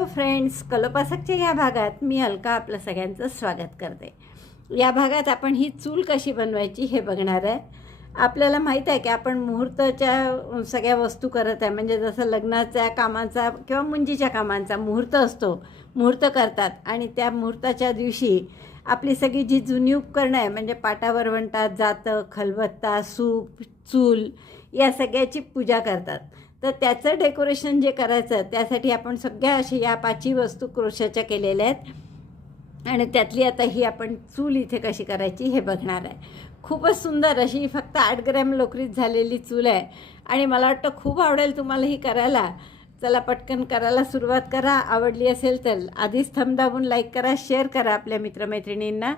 Hello friends, कलोपासकच्या या भागात मी अलका आपलं सगळ्यांचं स्वागत करते. या भागात आपण ही चूल कशी बनवायची हे बघणार आहे. आपल्याला माहीत आहे की आपण मुहूर्ताच्या सगळ्या वस्तू करत आहे, म्हणजे जसं लग्नाच्या कामाचा किंवा मुंजीच्या कामांचा मुहूर्त असतो, मुहूर्त करतात आणि त्या मुहूर्ताच्या दिवशी आपली सगळी जी जुनी उपकरणं आहे म्हणजे पाटा वरवंटा, जातं, खलबत्ता, सूप, चूल या सगळ्याची पूजा करतात. तर त्याचं डेकोरेशन जे करायचं त्यासाठी आपण सगळ्या अशा या 5 वस्तू क्रोशाच्या केलेल्या आहेत आणि त्यातली आता ही आपण चूल इथे कशी करायची हे बघणार आहे. खूपच सुंदर अशी फक्त 8 ग्रॅम लोकरीत झालेली चूल आहे आणि मला वाटतं खूप आवडेल तुम्हाला ही करायला. चला पटकन करायला सुरुवात करा. आवडली असेल तर आधीच थंब दाबून लाईक करा, शेअर करा आपल्या मित्रमैत्रिणींना.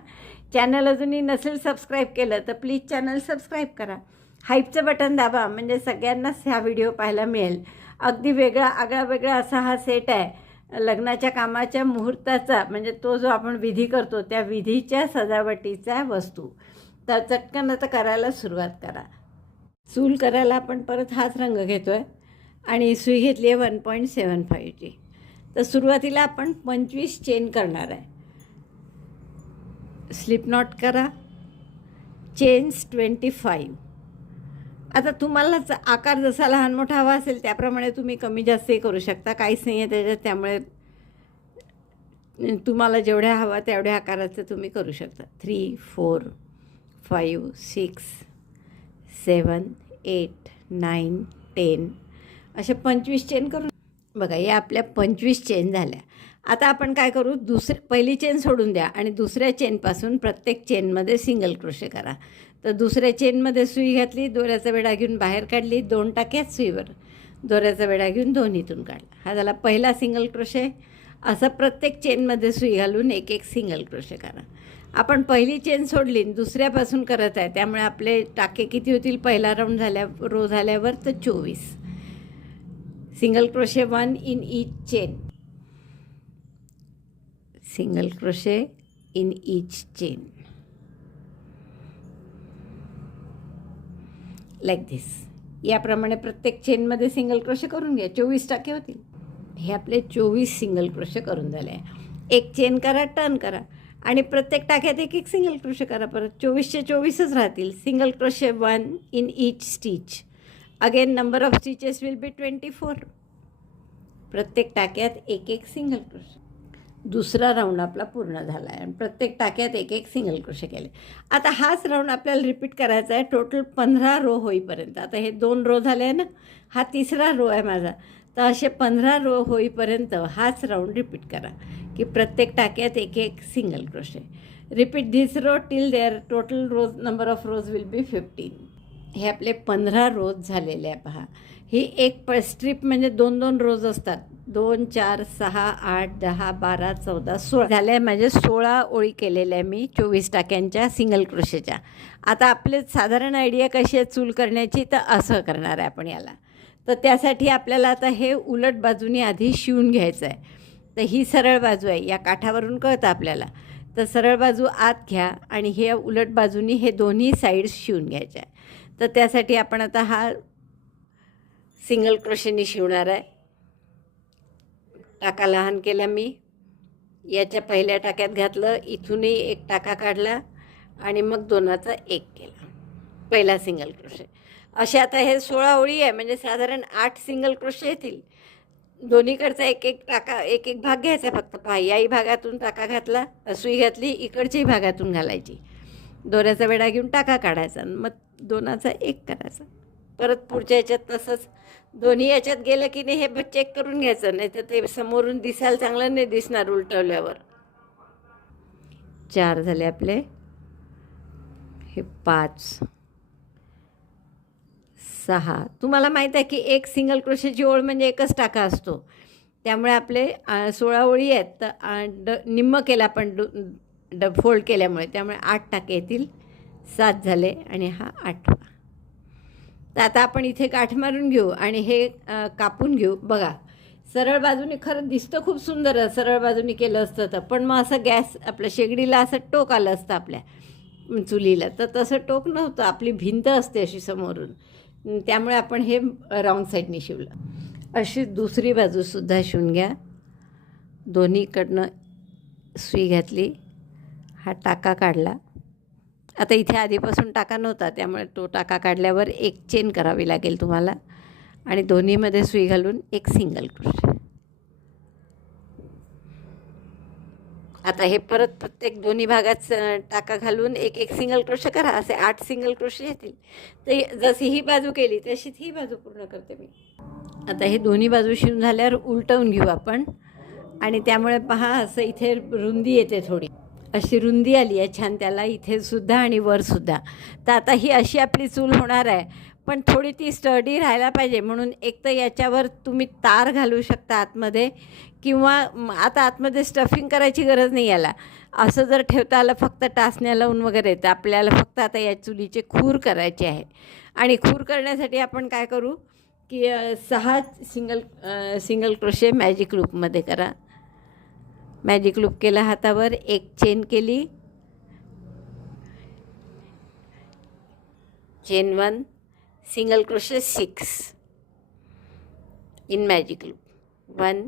चॅनल अजूनही नसेल सबस्क्राईब केलं तर प्लीज चॅनल सबस्क्राईब करा. हाईपचं बटन दाबा म्हणजे सगळ्यांनाच हा व्हिडिओ पाहायला मिळेल. अगदी वेगळा आगळा असा हा सेट आहे लग्नाच्या कामाच्या मुहूर्ताचा, म्हणजे तो जो आपण विधी करतो त्या विधीच्या सजावटीच्या वस्तू. तर चटकन आता करायला सुरुवात करा. चूल करायला आपण परत हाच रंग घेतो आहे आणि सुई घेतली आहे 1.75ची. तर सुरुवातीला आपण 25 चेन करणार आहे. स्लिप नॉट करा, चेन्स 25. आता तुम्हाला आकार जसा लहान मोठा हवा असेल त्याप्रमाणे तुम्ही कमी जास्तही करू शकता, काहीच नाही आहे त्याच्यात. त्यामुळे तुम्हाला जेवढ्या हवा तेवढ्या आकाराचं तुम्ही करू शकता. 3, 4, 5, 6, 7, 8, 9, 10 अशा 25 चेन करून बघा. या आपल्या 25 चेन झाल्या. आता आपण काय करू, पहिली चेन सोडून द्या आणि दुसऱ्या चेनपासून प्रत्येक चेनमध्ये सिंगल क्रोशे करा. तर दुसऱ्या चेनमध्ये सुई घातली, दोऱ्याचा वेढा घेऊन बाहेर काढली, 2 टाक्यात सुईवर दोऱ्याचा वेढा घेऊन दोन्हीतून काढला. हा झाला पहिला सिंगल क्रोशे. असं प्रत्येक चेनमध्ये सुई घालून एक सिंगल क्रोशे करा. आपण पहिली चेन सोडली दुसऱ्यापासून करत आहे त्यामुळे आपले टाके किती होतील, पहिला राऊंड रो झाल्यावर तर 24. Single crochet 1 in each chain, single crochet in each chain like this. याप्रमाणे प्रत्येक चेनमध्ये सिंगल क्रोशे करून घ्या. 24 टाके होतील. हे आपले 24 सिंगल क्रोशे करून झाले. एक चेन करा, टर्न करा आणि प्रत्येक टाक्यात एक सिंगल क्रोशे करा. परत 24चे 24च राहतील. Single crochet 1 in each stitch. Again number of stitches will be 24. प्रत्येक टाक्यात एक सिंगल क्रोशे. दुसरा राऊंड आपला पूर्ण झाला आहे आणि प्रत्येक टाक्यात एक सिंगल क्रोशे केले. आता हाच राऊंड आपल्याला रिपीट करायचा आहे टोटल 15 रो होईपर्यंत. आता हे 2 रो झाले आहे ना, हा तिसरा रो आहे माझा. तर असे 15 रो होईपर्यंत हाच राऊंड रिपीट करा की प्रत्येक टाक्यात एक single crochet. Repeat this row till their total rows number of rows will be 15. हे आपले 15 रोज झालेले आहे पहा. ही एक स्ट्रिप म्हणजे 2 रोज असतात. 2, 4, 6, 8, 10, 12, 14, 16 झाल्या. म्हणजे 16 ओळी केलेल्या आहे मी 24 टाक्यांच्या सिंगल क्रोशेच्या. आता आपले साधारण आयडिया कशी आहे चूल करण्याची, तर असं करणार आहे आपण याला. तर त्यासाठी आपल्याला आता हे उलट बाजूने आधी शिवून घ्यायचं आहे. तर ही सरळ बाजू आहे, या काठावरून कळतं आपल्याला. तर सरळ बाजू आत घ्या आणि हे उलट बाजूनी हे दोन्ही साईड्स शिवून घ्यायच्या आहे. तर त्यासाठी आपण आता हा सिंगल क्रोशेनी शिवणार आहे. टाका लहान केला मी, याच्या पहिल्या टाक्यात घातलं, इथूनही एक टाका काढला आणि मग दोनाचा एक केला, पहिला सिंगल क्रोशे. असे आता हे 16 ओळी आहे म्हणजे साधारण 8 सिंगल क्रोशे येतील. दोन्हीकडचा एक टाका, एक भाग घ्यायचा फक्त. पहा, याही भागातून टाका घातला, सुई घातली, इकडच्याही भागातून घालायची, दोऱ्याचा वेढा घेऊन टाका काढायचा, मग दोनाचा एक करायचा. परत पुढच्या याच्यात तसंच दोन्ही याच्यात गेलं की नाही हे चेक करून घ्यायचं, नाही तर ते समोरून दिसायला चांगलं नाही दिसणार उलटवल्यावर. 4 झाले आपले. हे 5, 6. तुम्हाला माहीत आहे की एक सिंगल क्रोशेची ओळ म्हणजे एकच टाका असतो. त्यामुळे आपले 16 ओळी आहेत. तर निम्म केला आपण फोल्ड केल्यामुळे, त्यामुळे 8 टाके येतील. 7 झाले आणि हा 8वा. तर आता आपण इथे गाठ मारून घेऊ आणि हे कापून घेऊ. बघा, सरळ बाजूने खरं दिसतं खूप सुंदर सरळ बाजूने केलं असतं तर, पण मग असं गॅस आपल्या शेगडीला असं टोक आलं असतं आपल्या चुलीला. तर तसं टोक नव्हतं, आपली भिंत असते अशी समोरून. त्यामुळे आपण हे रॉंग साईडने शिवलं. अशी दुसरी बाजूसुद्धा शिवून घ्या. दोन्हीकडनं सुई घातली, हा टाका काढला. आता इथे आधीपासून टाका नव्हता, त्यामुळे तो टाका काढल्यावर एक चेन करावी लागेल तुम्हाला आणि दोन्हीमध्ये सुई घालून एक सिंगल क्रोशे. आता हे परत प्रत्येक दोन्ही भागात टाका घालून एक एक सिंगल क्रोशे करा. असे 8 सिंगल क्रोशे येतील. तर जशी ही बाजू केली तशीच ही बाजू पूर्ण करते मी. आता हे दोन्ही बाजू शिवून झाल्यावर उलटवून घेऊ आपण आणि त्यामुळे पहा असं इथे रुंदी येते, थोडी अशी रुंदी आली आहे छान त्याला, इथे सुद्धा आणि वरसुद्धा. तर आता ही अशी आपली चूल होणार आहे, पण थोडी ती स्टडी राहायला पाहिजे. म्हणून एक तर याच्यावर तुम्ही तार घालू शकता आतमध्ये, किंवा आता आतमध्ये स्टफिंग करायची गरज नाही याला. असं जर ठेवता आलं फक्त टाचण्या लावून वगैरे, तर आपल्याला फक्त आता या चुलीचे खूर करायचे आहे. आणि खूर करण्यासाठी आपण काय करू की 6 सिंगल क्रोशे मॅजिक लूपमध्ये करा. मॅजिक लूप केला हातावर, एक चेन केली, chain 1, single crochet 6 in magic loop. 1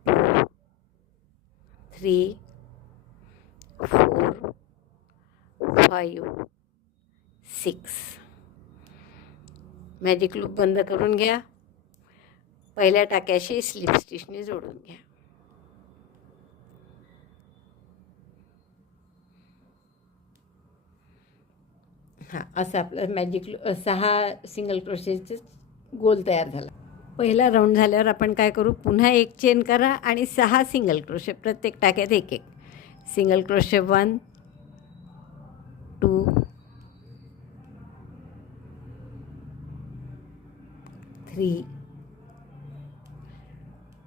2 3 4 5 6. Magic loop बंद करून घ्या. पहिल्या टाक्याशी स्लिप स्टिचने जोडून घ्या. हां, असं आपलं मॅजिक 6 सिंगल क्रोशेचे गोल तयार झाला. पहिला राऊंड झाल्यावर आपण काय करू, पुन्हा एक चेन करा आणि 6 सिंगल क्रोशे, प्रत्येक टाक्यात एक एक सिंगल क्रोशे. 1 2 3.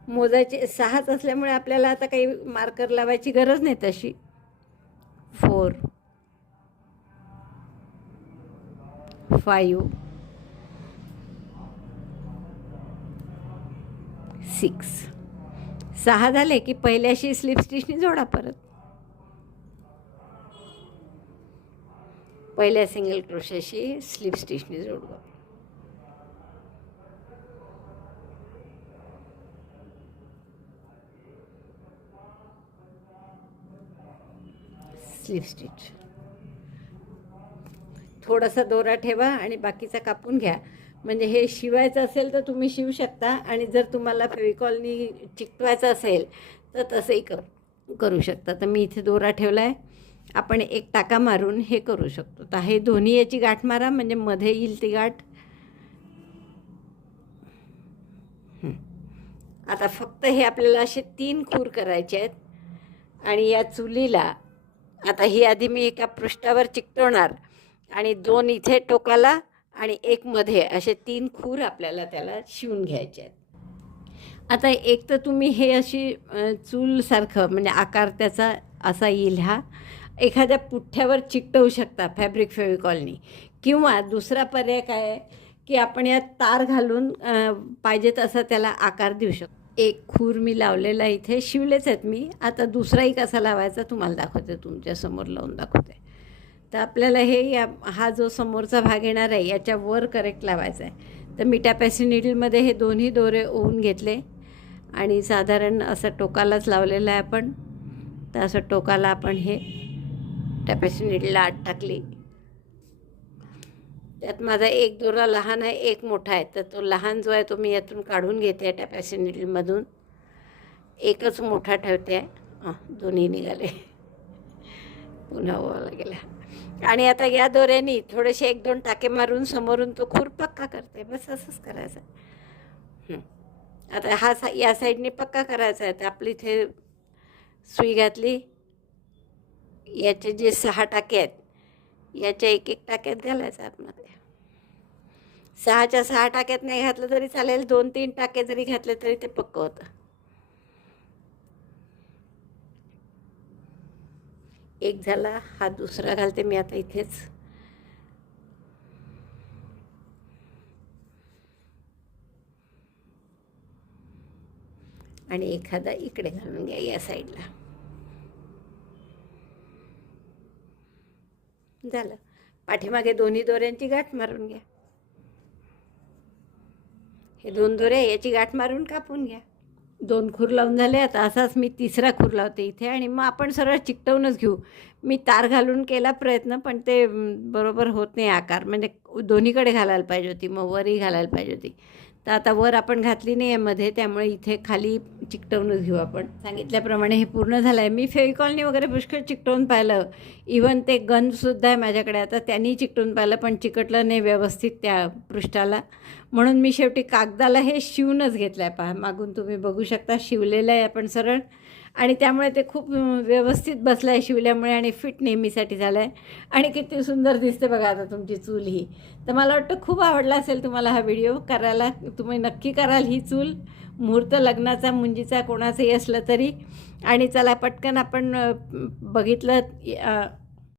मोजायचे 6च असल्यामुळे आपल्याला आता काही मार्कर लावायची गरज नाही तशी. 4 5 6. 6 झाले की पहिल्याशी स्लिप स्टिचने जोडा. परत पहिल्या सिंगल क्रोशेशी स्लिप स्टिचने जोडू. Slip stitch. थोडासा दोरा ठेवा आणि बाकीचा कापून घ्या. म्हणजे हे शिवायचं असेल तर तुम्ही शिवू शकता, आणि जर तुम्हाला फेविकॉलनी चिकटवायचं असेल तर तसंही करू शकता. तर मी इथे दोरा ठेवला आहे. आपण एक टाका मारून हे करू शकतो. तर हे दोन्ही याची गाठ मारा, म्हणजे मध्ये येईल ती गाठ. आता फक्त हे आपल्याला असे 3 खूर करायचे आहेत. आणि या चुलीला आता ही आधी मी एका पृष्ठावर चिकटवणार, आणि 2 इथे टोकाला आणि 1 मध्ये, असे 3 खूर आपल्याला त्याला शिवून घ्यायचे आहेत. आता एक तर तुम्ही हे अशी चूलसारखं, म्हणजे आकार त्याचा असा येईल, हा एखाद्या पुठ्ठ्यावर चिकटवू शकता फॅब्रिक फेविकॉलनी. किंवा दुसरा पर्याय काय आहे की आपण यात तार घालून पाहिजे तसा त्याला आकार देऊ शकतो. एक खूर मी लावलेला इथे, शिवलेच आहेत मी. आता दुसराही कसा लावायचा तुम्हाला दाखवते, तुमच्यासमोर लावून दाखवते. तर आपल्याला हा जो समोरचा भाग येणार आहे याच्यावर करेक्ट लावायचा आहे. तर मी टॅपॅसी नीडलमध्ये हे दोन्ही दोरे ओवून घेतले आणि साधारण असं टोकालाच लावलेलं आहे आपण. तर असं टोकाला आपण हे टॅपॅसी नीडलला आत टाकली. त्यात माझा एक दोरा लहान आहे, एक मोठा आहे. तर तो लहान जो आहे तो मी यातून काढून घेते टॅपॅसी नीडलमधून. एकच मोठा ठेवते आहे. दोन्ही निघाले, पुन्हा ओवाला गेला. आणि आता या दोऱ्यानी थोडेसे 1-2 टाके मारून समोरून तो खूर पक्का करते. बस असंच करायचं. आता या साईडने पक्का करायचा आहे. तर आपली इथे सुई घातली. याचे जे 6 टाके आहेत याच्या 1-1 टाक्यात घालायचं आतमध्ये. 6च्या 6 टाक्यात नाही घातलं तरी चालेल, 2-3 टाके जरी घातले तरी ते पक्कं होतं. एक झाला, हा दुसरा घालते मी आता इथेच. आणि एखादा इकडे घालून घ्या या साईडला. झालं. पाठीमागे दोन्ही दोऱ्यांची गाठ मारून घ्या. हे 2 दोरे याची गाठ मारून कापून घ्या. 2 खूर लावून झाले. आता असाच मी 3रा खूर लावते इथे आणि मग आपण सरळ चिकटवूनच घेऊ. मी तार घालून केला प्रयत्न, पण ते बरोबर होत नाही आकार, म्हणजे दोन्हीकडे घालायला पाहिजे होती, मग वरही घालायला पाहिजे होती. तर आता वर आपण घातली नाही आहे मध्ये, त्यामुळे इथे खाली चिकटवूनच घेऊ आपण. सांगितल्याप्रमाणे हे पूर्ण झालं आहे. मी फेविकॉलनी वगैरे पुष्कळ चिकटवून पाहिलं, इव्हन ते गनसुद्धा आहे माझ्याकडे आता, त्यांनी चिकटवून पाहिलं, पण चिकटलं नाही व्यवस्थित त्या पृष्ठाला. म्हणून मी शेवटी कागदाला हे शिवूनच घेतलं आहे. पहा, मागून तुम्ही बघू शकता शिवलेलं आहे आपण सरळ, आणि त्यामुळे ते खूप व्यवस्थित बसलं आहे शिवल्यामुळे, आणि फिट नेहमीसाठी झालं आहे. आणि किती सुंदर दिसते बघा आता तुमची चूल ही. तर मला वाटतं खूप आवडला असेल तुम्हाला हा व्हिडिओ. करायला तुम्ही नक्की कराल ही चूल, मुहूर्त लग्नाचा मुंजीचा कोणाचाही असलं तरी. आणि चला पटकन आपण बघितलं